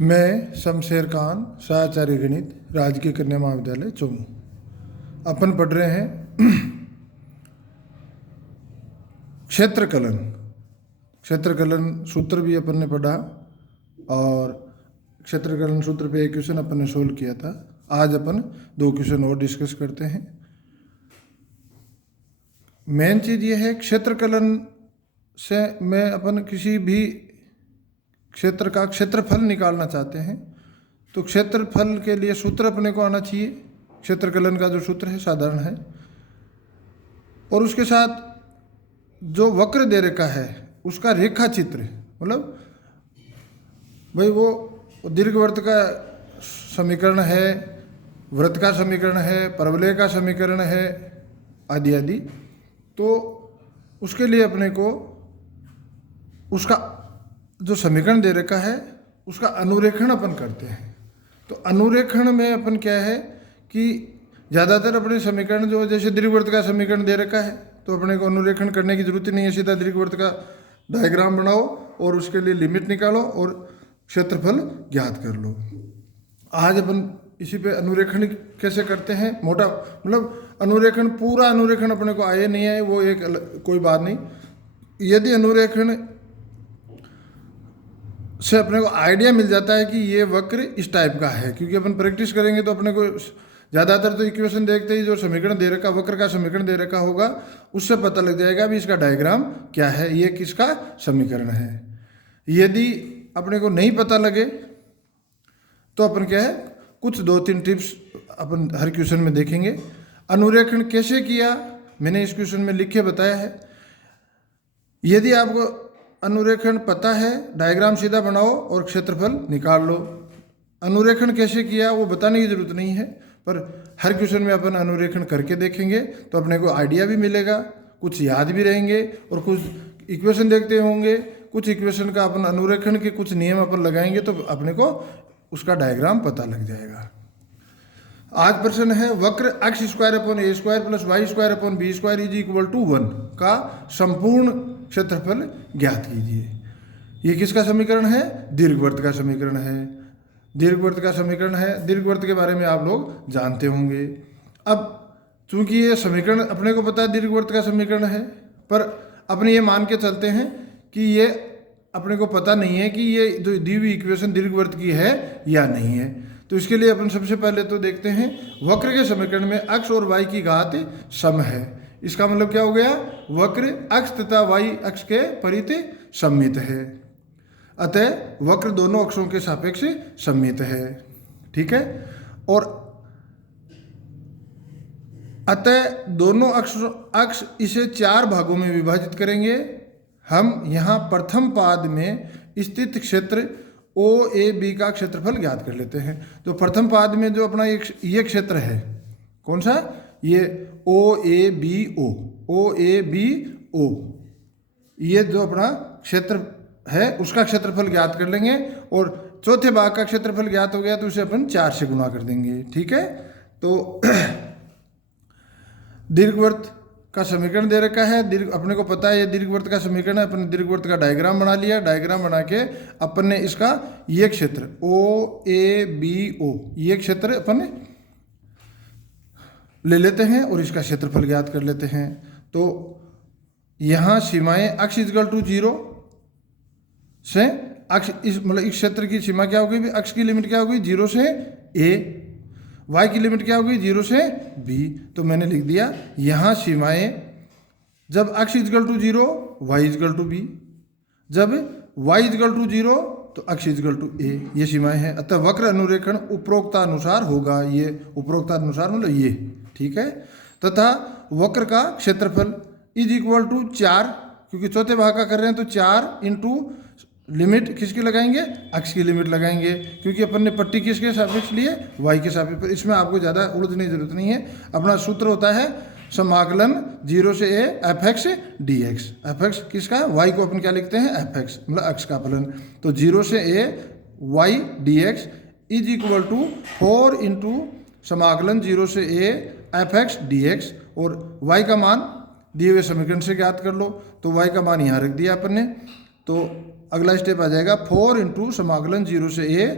मैं शमशेर खान, सहाचार्य गणित, राजकीय कन्या महाविद्यालय चौमू। अपन पढ़ रहे हैं क्षेत्रकलन। क्षेत्रकलन सूत्र भी अपन ने पढ़ा और क्षेत्रकलन सूत्र पे एक क्वेश्चन अपन ने सोल्व किया था। आज अपन 2 क्वेश्चन और डिस्कस करते हैं। मेन चीज़ ये है, क्षेत्रकलन से में अपन किसी भी क्षेत्र का क्षेत्रफल निकालना चाहते हैं तो क्षेत्रफल के लिए सूत्र अपने को आना चाहिए। क्षेत्रकलन का जो सूत्र है साधारण है, और उसके साथ जो वक्र दे रखा है उसका रेखा चित्र, मतलब भाई वो दीर्घवृत्त का समीकरण है, वृत्त का समीकरण है, परवलय का समीकरण है, आदि आदि। तो उसके लिए अपने को उसका जो समीकरण दे रखा है उसका अनुरेखण अपन करते हैं। तो अनुरेखण में अपन क्या है कि ज़्यादातर अपने समीकरण जो जैसे दीर्घवृत्त का समीकरण दे रखा है तो अपने को अनुरेखण करने की जरूरत नहीं है, सीधा दीर्घवृत्त का डायग्राम बनाओ और उसके लिए लिमिट निकालो और क्षेत्रफल ज्ञात कर लो। आज अपन इसी पे अनुरेखण कैसे करते हैं, मोटा मतलब अनुरेखण, पूरा अनुरेखण अपने को आए नहीं आए वो एक कोई बात नहीं। यदि अनुरेखण से अपने को आइडिया मिल जाता है कि ये वक्र इस टाइप का है, क्योंकि अपन प्रैक्टिस करेंगे तो अपने को ज़्यादातर तो इक्वेशन देखते ही जो समीकरण दे रखा, वक्र का समीकरण दे रखा होगा, उससे पता लग जाएगा भी इसका डायग्राम क्या है, ये किसका समीकरण है। यदि अपने को नहीं पता लगे तो अपन क्या है, कुछ 2-3 टिप्स अपन हर क्वेश्चन में देखेंगे। अनुरेखण कैसे किया मैंने इस क्वेश्चन में लिख के बताया है। यदि आपको अनुरेखण पता है, डायग्राम सीधा बनाओ और क्षेत्रफल निकाल लो। अनुरेखण कैसे किया वो बताने की जरूरत नहीं है, पर हर क्वेश्चन में अपन अनुरेखण करके देखेंगे तो अपने को आइडिया भी मिलेगा, कुछ याद भी रहेंगे और कुछ इक्वेशन देखते होंगे, कुछ इक्वेशन का अपन अनुरेखण के कुछ नियम अपन लगाएंगे तो अपने को उसका डायग्राम पता लग जाएगा। आज प्रश्न है, वक्र x² + y² + b² = 1 का संपूर्ण क्षेत्रफल ज्ञात कीजिए। ये किसका समीकरण है? दीर्घवृत्त का समीकरण है। दीर्घवृत्त का समीकरण है, दीर्घवृत्त के बारे में आप लोग जानते होंगे। अब चूंकि ये समीकरण अपने को पता है दीर्घवृत्त का समीकरण है, पर अपने ये मान के चलते हैं कि ये अपने को पता नहीं है कि ये जो दी हुई इक्वेशन दीर्घवृत्त की है या नहीं है। तो इसके लिए अपन सबसे पहले तो देखते हैं, वक्र के समीकरण में x और y की घात सम है। इसका मतलब क्या हो गया, वक्र x तथा y अक्ष के परित सममित है, अतः वक्र दोनों अक्षों के सापेक्ष सममित है। ठीक है, और अतः दोनों अक्ष इसे 4 भागों में विभाजित करेंगे। हम यहाँ प्रथम पाद में स्थित क्षेत्र OAB का क्षेत्रफल ज्ञात कर लेते हैं। तो प्रथम पाद में जो अपना ये क्षेत्र है, कौन सा, ये OABO, ये जो अपना क्षेत्र है उसका क्षेत्रफल ज्ञात कर लेंगे, और चौथे भाग का क्षेत्रफल ज्ञात हो गया तो उसे अपन 4 से गुणा कर देंगे। ठीक है, तो दीर्घवृत्त का समीकरण दे रखा है, अपने को पता है ये दीर्घवृत्त का समीकरण है। अपन ने दीर्घवृत्त का डायग्राम बना लिया, डायग्राम बना के अपन ने इसका ये क्षेत्र OABO, ये क्षेत्र अपन ले लेते हैं और इसका क्षेत्रफल ज्ञात कर लेते हैं। तो यहाँ सीमाएं x = 0 से x, मतलब इस क्षेत्र की सीमा क्या होगी, x की लिमिट क्या होगी 0 से a, y की लिमिट क्या होगी 0 से b। तो मैंने लिख दिया यहाँ सीमाएं, जब x = 0 y = b, जब y = 0 तो x = a, ये सीमाएं हैं। अतः वक्र अनुरेखण उपरोक्तानुसार होगा। ये उपरोक्तानुसार मतलब ये, ठीक है। तथा वक्र का क्षेत्रफल = 4, क्योंकि चौथे भाग का कर रहे हैं तो 4 × लिमिट किसकी लगाएंगे, x की लिमिट लगाएंगे, क्योंकि अपन ने पट्टी किसके सापेक्ष लिए, y के सापेक्ष। पर इसमें आपको ज़्यादा उलझने की जरूरत नहीं है। अपना सूत्र होता है समाकलन 0 से a f(x) dx। f(x) किसका, y को अपन क्या लिखते हैं, f(x) मतलब x का फलन। तो 0 से a y dx = 4 × समाकलन 0 से a f(x) dx, और y का मान दिए हुए समीकरण से ज्ञात कर लो। तो y का मान यहाँ रख दिया अपन ने। तो अगला स्टेप आ जाएगा 4 इंटू समाकलन 0 से a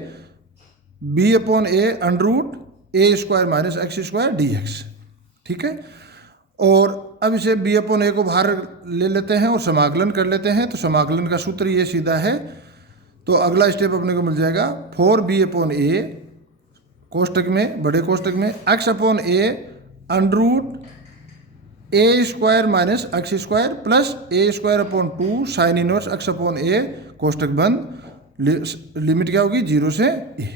b upon a under root A square minus x square D X. ठीक है, और अब इसे b अपॉन a को बाहर ले लेते हैं और समाकलन कर लेते हैं। तो समाकलन का सूत्र ये सीधा है। तो अगला स्टेप अपने को मिल जाएगा 4b अपॉन a कोष्टक में, बड़े कोष्टक में x upon a under root A square minus x square plus a square upon 2 sine inverse x upon a कोष्टक बंद। लिमिट क्या होगी 0 से a।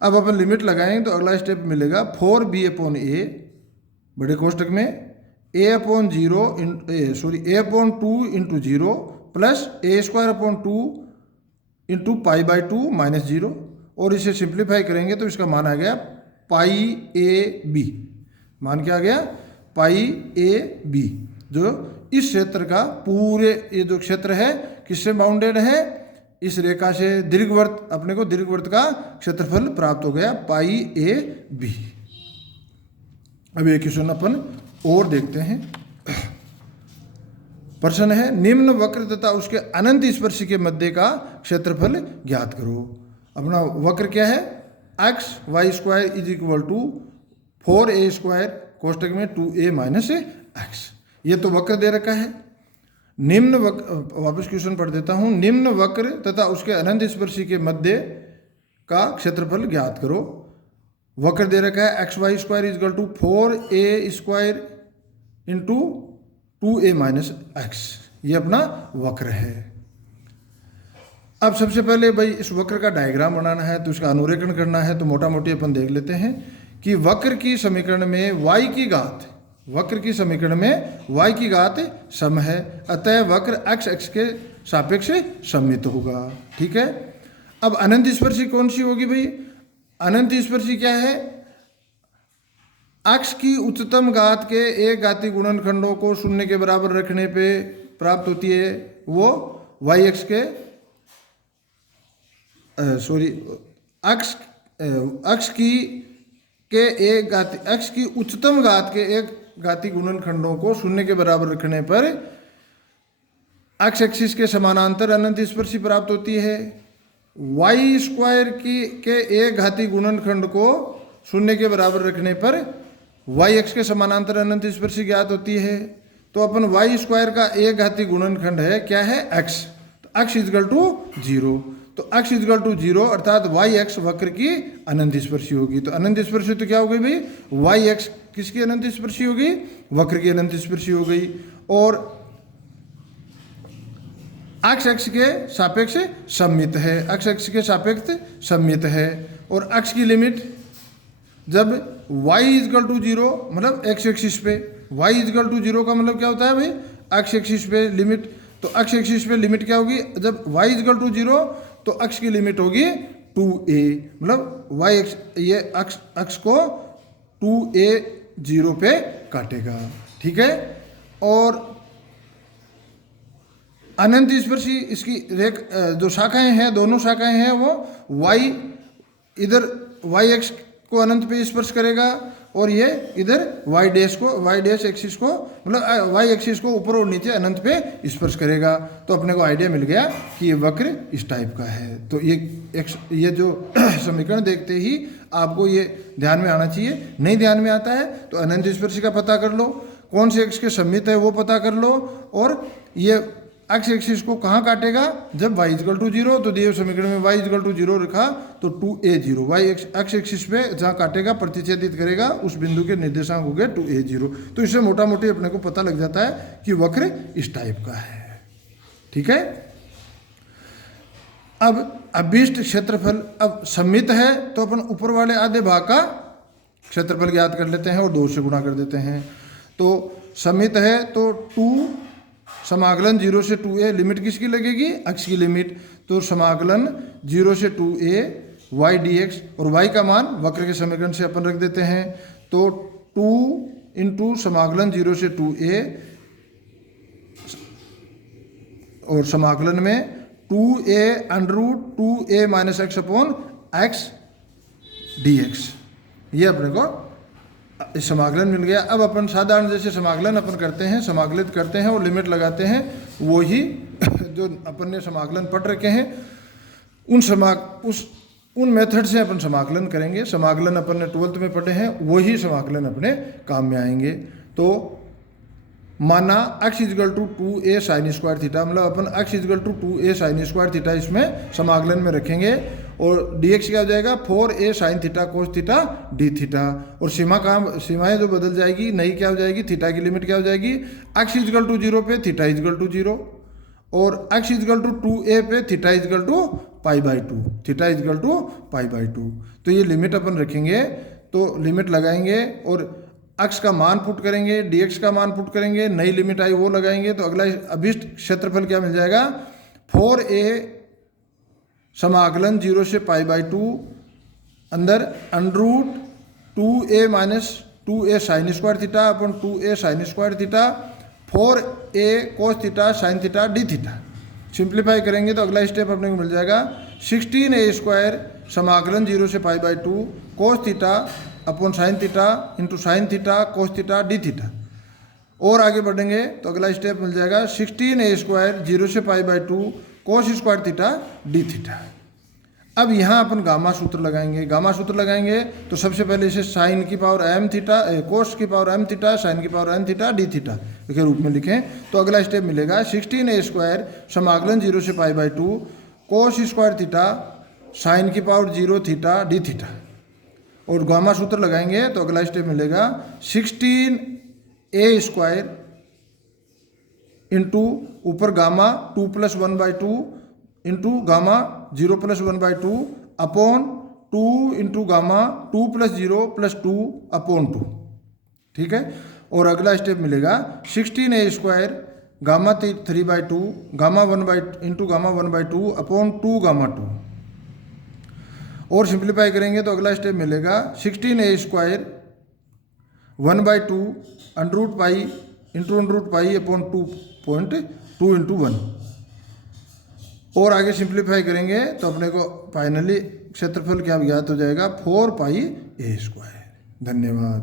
अब अपन लिमिट लगाएंगे तो अगला स्टेप मिलेगा 4b अपॉन a बड़े कोष्टक में a upon 0 A upon 2 into 0 plus a square upon 2 into pi by 2 minus 0, और इसे सिंप्लीफाई करेंगे तो इसका मान आ गया पाई ए बी। मान क्या आ गया पाई ए बी, जो इस क्षेत्र का पूरे ये जो क्षेत्र है किससे बाउंडेड है, इस रेखा से दीर्घवृत्त, अपने को दीर्घवृत्त का क्षेत्रफल प्राप्त हो गया पाई ए बी। अब एक क्वेश्चन अपन और देखते हैं। प्रश्न है निम्न वक्र तथा उसके अनंत स्पर्शी के मध्य का क्षेत्रफल ज्ञात करो। अपना वक्र क्या है x Y square is equal to 4a square कोष्टक में 2a माइनस एक्स। ये तो वक्र दे रखा है। निम्न वक्र, वापस क्वेश्चन पढ़ देता हूँ। निम्न वक्र तथा उसके अनंत स्पर्शी के मध्य का क्षेत्रफल ज्ञात करो। वक्र दे रखा है x Y square is equal to 4a square into 2a minus X. ये अपना वक्र है। अब सबसे पहले भाई इस वक्र का डायग्राम बनाना है, तो इसका अनुरेखण करना है। तो मोटा मोटी अपन देख लेते हैं कि वक्र की समीकरण में y की घात, वक्र की समीकरण में y की घात सम है, अतः वक्र x x के सापेक्ष सममित होगा। ठीक है, अब अनंत स्पर्शी कौन सी होगी भाई? अनंत स्पर्शी क्या है? x की उच्चतम घात के एक घातीय गुणनखंडों को शून्य के बराबर रखने पे प्राप्त होती है, वो yx के x की उच्चतम घात के एक घातीय गुणनखंडों को शून्य के बराबर रखने पर x एक्सिस के समानांतर अनंत स्पर्शी प्राप्त होती है। y स्क्वायर के एक घातीय गुणनखंड को शून्य के बराबर रखने पर y x के समानांतर अनंत स्पर्शी ज्ञात होती है। तो अपन y स्क्वायर का एक घातीय गुणनखंड है, क्या है x, तो x इजकल टू 0। तो x इजकल टू 0 अर्थात वाई एक्स वक्र की अनंत स्पर्शी होगी। तो अनंत स्पर्शी तो क्या हो गई भाई? वाई एक्स किसकी अनंत स्पर्शी होगी? वक्र की अनंत स्पर्शी हो गई। और x एक्स के सापेक्ष सममित है, x एक्स के सापेक्ष सममित है। और x की लिमिट जब y इजकल टू 0 मतलब x एक्सिस पे, y इजकल टू 0 का मतलब क्या होता है भाई? x एक्सिस पे लिमिट। तो x एक्सिस पे लिमिट क्या होगी? जब y इजकल टू 0 तो x की लिमिट होगी 2a, मतलब y एक्स, ये x को 2a 0 पे काटेगा। ठीक है, और अनंत स्पर्शी इसकी जो शाखाएं हैं, दोनों शाखाएं हैं वो y इधर y एक्स को अनंत पे स्पर्श करेगा और ये इधर y डैश एक्सिस को मतलब y एक्सिस को ऊपर और नीचे अनंत पे स्पर्श करेगा। तो अपने को आइडिया मिल गया कि ये वक्र इस टाइप का है। तो ये जो समीकरण देखते ही आपको ये ध्यान में आना चाहिए। नहीं ध्यान में आता है तो अनंत स्पर्शी का पता कर लो, कौन से एक्स के सममित है वो पता कर लो, और ये एक्स एक्सिस को कहाँ काटेगा? जब y इजकल टू 0, तो दिए समीकरण में y इजकल टू 0 रखा तो 2a 0, y एक्स एक्सिस पे जहाँ काटेगा प्रतिच्छेदित करेगा उस बिंदु के निर्देशांक हो गए 2a 0। तो इससे मोटा मोटी अपने को पता लग जाता है कि वक्र इस टाइप का है। ठीक है, अब अभीष्ट क्षेत्रफल अब सममित है तो अपन ऊपर वाले आधे भाग का क्षेत्रफल ज्ञात कर लेते हैं और 2 से गुणा कर देते हैं। तो सममित है तो 2 समाकलन 0 से 2a, लिमिट किसकी लगेगी? x की लिमिट। तो समाकलन 0 से 2a y dx, और y का मान वक्र के समीकरण से अपन रख देते हैं। तो 2 इंटू समाकलन 0 से 2a और समाकलन में 2a under root 2a minus X upon X dx। ये अपने को समाकलन मिल गया। अब अपन साधारण जैसे समाकलन अपन करते हैं, समाकलित करते हैं और लिमिट लगाते हैं, वही जो अपन ने समाकलन पढ़ रखे हैं उन मेथड से अपन समाकलन करेंगे। समाकलन अपन ने 12th में पढ़े हैं, वही समाकलन अपने काम में आएंगे। तो माना x is equal to 2a sine square theta, मतलब अपन x is equal to 2a sine square theta इसमें समाकलन में रखेंगे और dx क्या हो जाएगा 4a sign theta cos theta d theta. और सीमाएं जो बदल जाएगी, नई क्या हो जाएगी, थीटा की लिमिट क्या हो जाएगी, x इजगल टू 0 पे थीटा इजगल टू 0 और x इजगल टू 2a पे theta is equal to π/2, theta is equal to π/2। तो ये लिमिट अपन रखेंगे, तो लिमिट लगाएंगे और x का मान पुट करेंगे, dx का मान पुट करेंगे, नई लिमिट आई वो लगाएंगे। तो अगला अभिष्ट क्षेत्रफल क्या मिल जाएगा, 4a समाकलन 0 से π/2 अंदर under root 2a minus 2a sine square theta upon 2a sine square theta 4a cos theta sine theta d theta. Simplify करेंगे तो अगला स्टेप अपने को मिल जाएगा 16a स्क्वायर समाकलन 0 से π/2 cos theta upon sine theta into sine theta cos theta d theta. और आगे बढ़ेंगे तो अगला स्टेप मिल जाएगा 16a स्क्वायर 0 से π/2 cos square theta d theta. अब यहाँ अपन गामा सूत्र लगाएंगे। गामा सूत्र लगाएंगे तो सबसे पहले इसे साइन की पावर m थीटा, कोस की पावर m थीटा, साइन की power n theta d theta के रूप में लिखें। तो अगला स्टेप मिलेगा 16a स्क्वायर समाकलन 0 से π/2 कोस स्क्वायर थीटा साइन की पावर 0 थीटा डी थीटा। और गामा सूत्र लगाएंगे तो अगला स्टेप मिलेगा 16a स्क्वायर इंटू ऊपर gamma 2 + 1/2 into gamma 0 + 1/2 upon 2 into gamma 2 + 0 + 2 upon 2। ठीक है। और अगला स्टेप मिलेगा 16a square gamma 3/2 gamma 1 into gamma 1/2 upon 2 gamma 2। और सिंप्लीफाई करेंगे तो अगला स्टेप मिलेगा 16a square 1/2 under root pi into under root pi upon 2.2 into 1। और आगे सिंप्लीफाई करेंगे तो अपने को फाइनली क्षेत्रफल क्या ज्ञात हो जाएगा 4πa स्क्वायर। धन्यवाद।